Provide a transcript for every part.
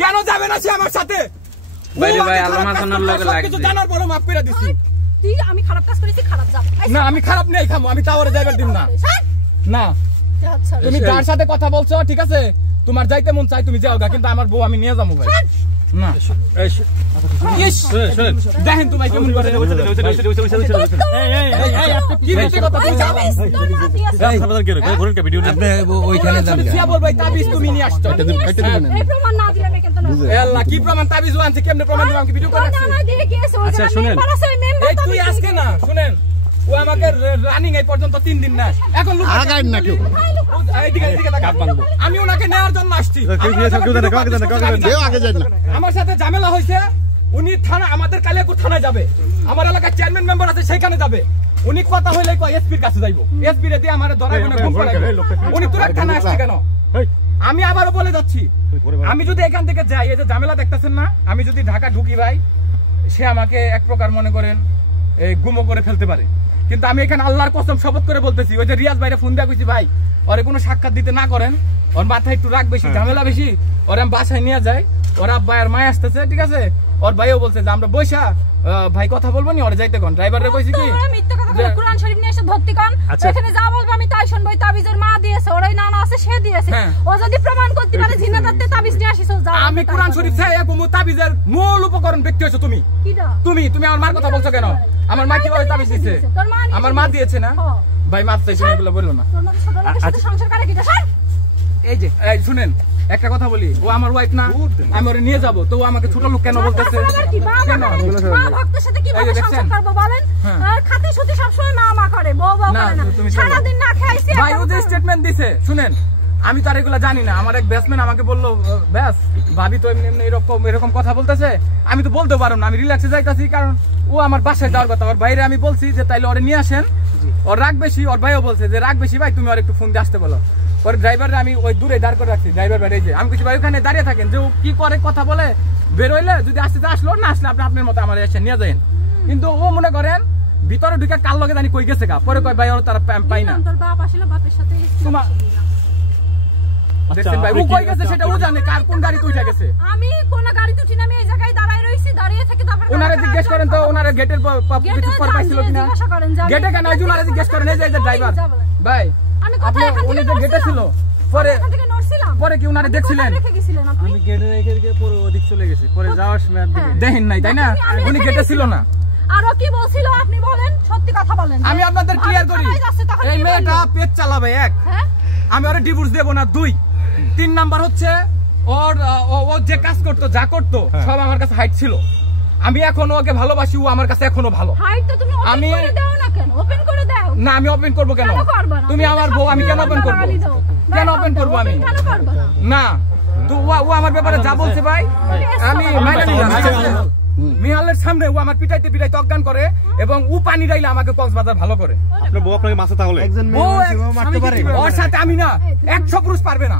কেন যাবে না সে আমার সাথে? ভাই আল্লাহ মাসানোর লগে লাগছে কিছু জানার পরে মাফ করে দিছি। তুই আমি খারাপ কাজ করেছি, খারাপ যাব না, আমি খারাপ নেই খামু, আমি টাওয়ারে যাইবার দিম না। না তুমি যার সাথে কথা বলছো ঠিক আছে, তোমার যাইতে মন চাই তুমি যাও গা, কিন্তু আমার বউ আমি নিয়ে যাবো ভাই। না দেখেন তো ভাই কেমন করে কি বলতে কথা তুমি যাও ওইখানে তাবিজ তুমি নিয়ে আসছো। কি প্রমাণ? তাবিজ আনছে কেমনে প্রমাণ দিলাম? কি ভিডিও করে? আচ্ছা শুনেন, তুই আজকে না শুনেন, ও আমাকে রানিং এই পর্যন্ত 3 দিন না, এখন আমি ওনাকে নেওয়ার জন্য আসছি। আমার সাথে ঝামেলা হয়েছে, উনি থানা আমাদের কালিয়াকুর থানায় যাবে, আমার এলাকার চেয়ারম্যান মেম্বার আছে সেখানে যাবে। উনি কথা হইলে এসপির কাছে যাইবো, এসপি রে দিয়ে আমার ধরাই উনি তোর থানায় আসছে কেন? আমি আবারও বলে যাচ্ছি, আমি যদি এখান থেকে যাই, এই যে ঝামেলা দেখতেছেন না, আমি যদি ঢাকা ঢুকি ভাই, সে আমাকে এক প্রকার মনে করেন গুমো করে ফেলতে পারে। কিন্তু আমি এখানে আল্লাহর কসম শপথ করে বলতেছি, ওই যে রিয়াজ ভাইরে ফোন দেওয়া কইছি, ভাই ওরে কোনো সাক্ষাৎ দিতে না করেন, ওর মাথায় একটু রাগ বেশি, ঝামেলা বেশি, ওরে আমি বাসায় নিয়ে যাই, ওর আব্বা আর মায় আসতেছে ঠিক আছে। ওর ভাইও বলছে যে আমরা বৈশা ভাই কথা বলবো নি, ওরে যাইতে কোন ড্রাইভারে কইছি কি মিথ্যা কথা বলে কুরআন শরীফ নিয়ে এসে ভক্তি কোন, এখানে যা বলবো আমি তাই শুনবো। তাবিজের মা দিয়েছে, ওরই নানা আছে সে দিয়েছে, ও যদি প্রমাণ করতে পারে জিনাদাতে তাবিজ নিয়ে আসিস যা। আমি কুরআন শরীফ চাই একমু, তাবিজের মূল উপকরণ ব্যক্তি হইছো তুমি। কিডা? তুমি আমার মার কথা বলছো কেন? আমার মা কিভাবে তাবিজ দিয়েছে? আমার মা দিয়েছে না ভাই, মাপ চাইছি না এগুলো বললো না। তোর মত ছোট লোকের সাথে সংসার করে কিডা? স্যার এই যে শুনেন একটা কথা বলি, ও আমার ওয়াইফ না, আমি ওরে নিয়ে যাব, তো ও আমাকে ছোট লোক কেন বলতেছে? কেন মা ভক্তের সাথে কিভাবে সংসার করব বলেন? খাতে সুতি সব সময় মা করে, বউ করে না, সারা দিন না খাইছে। ভাই ও যে স্টেটমেন্ট দিছে শুনেন, আমি তো আর এগুলা জানি না। আমার এক ব্যাটসম্যান আমাকে বললো, ব্যাস ভাবি তো এমনি এমনি এরকম কথা বলতেছে, আমি তো বলতে পারবো না, আমি রিল্যাক্সে যাইতাছি, কারণ ও আমার বাসায় যাওয়ার কথা। ওর বাইরে আমি বলছি যে তাইলে ওরে নিয়ে আসেন, ওর রাগ বেশি, ওর ভাইও বলছে যে রাগ বেশি ভাই, তুমি ওর একটু ফোন দিয়ে আসতে বলো। ওর ড্রাইভার আমি ওই দূরে দাঁড় করে রাখছি, ড্রাইভার বাইরে যে আমি কিছু ভাই ওখানে দাঁড়িয়ে থাকেন, যে ও কি করে কথা বলে, বেরোইলে যদি আসতে আসলো না আসলে আপনি আপনার মতো আমার এসে নিয়ে যাবেন। কিন্তু ও মনে করেন ভিতরে ঢুকে কাল লগে জানি কই গেছে গা, পরে কয় ভাই ওর তারা পাই না। তোর বাপ আসলে বাপের সাথে তোমার দেখছেন ভাই ও কই গেছে সেটা ও জানে, কার কোন গাড়িতে উঠে গেছে। আমি কোন গাড়িতে উঠি না, আমি এই জায়গায় দাঁড়ায় রইছি, দাঁড়িয়ে থেকে তারপর ওনারে জিজ্ঞেস করেন তো, ওনারে গেটের কিছু পর পাইছিল কিনা, গেটে কেন ওই ওনারে জিজ্ঞেস করেন, এই যে ড্রাইভার ভাই আমি কথা এখান থেকে উনি গেটে ছিল, পরে এখান থেকে নড়ছিলাম, পরে কি উনারে দেখছিলেন? আমি গেটে রেখে পরে ওদিক চলে গেছি, পরে যাওয়ার সময় দেখেন নাই তাই না, উনি গেটে ছিল না। আর ও কি বলছিল আপনি বলেন, সত্যি কথা বলেন। আমি আপনাদের ক্লিয়ার করি, এই মেয়েটা পেট চালাবে এক, আমি ওরে ডিভোর্স দেব না 2, 3 নাম্বার হচ্ছে ও যে কাজ করতো যা করতো সব আমার কাছে হাইট ছিল, আমি এখনো ওকে ভালোবাসি, ও আমার কাছে এখনো ভালো। হাইট তো তুমি ওপেন করে দাও না কেন? ওপেন করে দাও না। আমি ওপেন করব কেন? তুমি আমার বউ, আমি কেন ওপেন করব? কেন ওপেন করব আমি? না তো ও আমার ব্যাপারে যা বলছে ভাই আমি মাইনে নিলাম। মিহালের সামনে ও আমার পিটাইতে পিটাইতে অজ্ঞান করে, এবং ও পানি ডাইলে আমাকে কক্সবাজার ভালো করে। আপনার বউ আপনাকে মারছে তাহলে? মারতে পারে ওর সাথে আমি না, 100 পুরুষ পারবে না।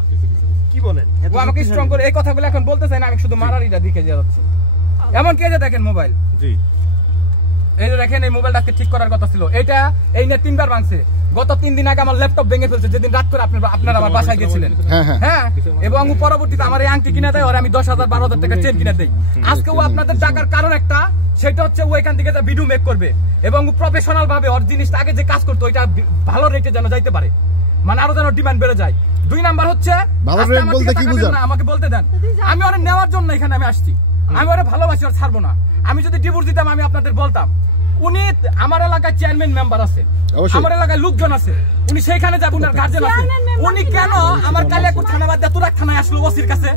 কি বলেন? ও আমাকে স্ট্রং করে এই কথাগুলো এখন বলতে চাই না, আমি শুধু মারারিটা দিকে যাচ্ছি। এমন কি যে দেখেন মোবাইল, জি এই যে দেখেন এই মোবাইলটাকে ঠিক করার কথা ছিল, এটা এই নিয়ে 3 বার ভাঙছে। গত 3 দিন আগে আমার ল্যাপটপ ভেঙে ফেলছে, যেদিন রাত করে আপনারা আমার বাসায় গেছিলেন। হ্যাঁ, এবং পরবর্তীতে আমার এই আংটি কিনে দেয়, আর আমি 10,000 12,000 টাকা চেন কিনে দেই। আজকে ও আপনাদের টাকার কারণ একটা, সেটা হচ্ছে ও এখান থেকে ভিডিও মেক করবে, এবং প্রফেশনাল ভাবে ওর জিনিসটা আগে যে কাজ করতো ওইটা ভালো রেটে যেন যাইতে পারে, মানে আরো যেন ডিমান্ড বেড়ে যায়। 2 নাম্বার হচ্ছে আমাকে বলতে দেন, আমি ওরে নেওয়ার জন্য এখানে আমি আসছি, আমি ওরে ভালোবাসি, ওর ছাড়বো না। আমি যদি ডিভোর্স দিতাম আমি আপনাদের বলতাম, উনি আমার এলাকায় চেয়ারম্যান মেম্বার আছে, আমার এলাকায় লোকজন আছে, উনি সেইখানে যাবেন, উনার গার্জেন আছে, উনি কেন আমার কালিয়াকুর থানা বাদ দিয়ে তুরাক থানায় আসলো ওসির কাছে?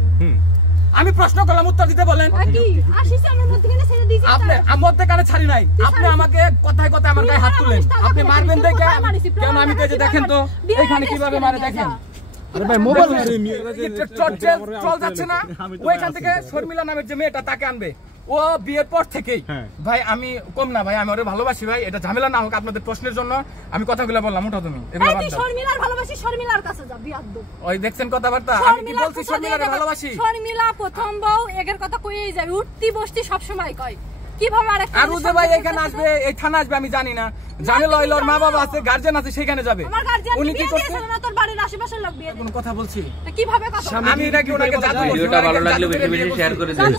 আমি প্রশ্ন করলাম, উত্তর দিতে বলেন। আপনি মধ্যে কানে ছাড়ি নাই, আপনি আমাকে কথায় কথায় আমার গায়ে হাত তুলেন, আপনি মারবেন দেখে কেন? আমি তো দেখেন তো এখানে কিভাবে মারে দেখেন। আরে ভাই মোবাইল চল যাচ্ছে না, ওইখান থেকে শর্মিলা নামের যে মেয়েটা তাকে আনবে, ও বিয়ের পর থেকেই ভাই আমি কম না ভাই, আমি ওরে ভালোবাসি ভাই, এটা ঝামেলা না হোক আপনাদের প্রশ্নের জন্য আমি কথাগুলো বললাম। ওটা তুমি শর্মিলার ভালোবাসি, শর্মিলার কাছে যা বিয়াদব। ওই দেখছেন কথাবার্তা, আমি কি বলছি শর্মিলার ভালোবাসি? শর্মিলা প্রথম বউ এগের কথা কইই যায়, উঠতি বসতি সব সময় কয়। কিভাবে আরেকটা আর রুজে ভাই এখানে আসবে, এই থানা আসবে আমি জানি না, জানে লয়লর মা বাবা আছে, গার্জিয়ান আছে, সেখানে যাবে। উনি কি করছে না? তোর বাড়ির আশেপাশের লোক বিয়ে কোন কথা বলছি কিভাবে কথা আমি এটা কি ওনাকে জাদু ভিডিওটা ভালো লাগলে বেশি বেশি শেয়ার করে দিন।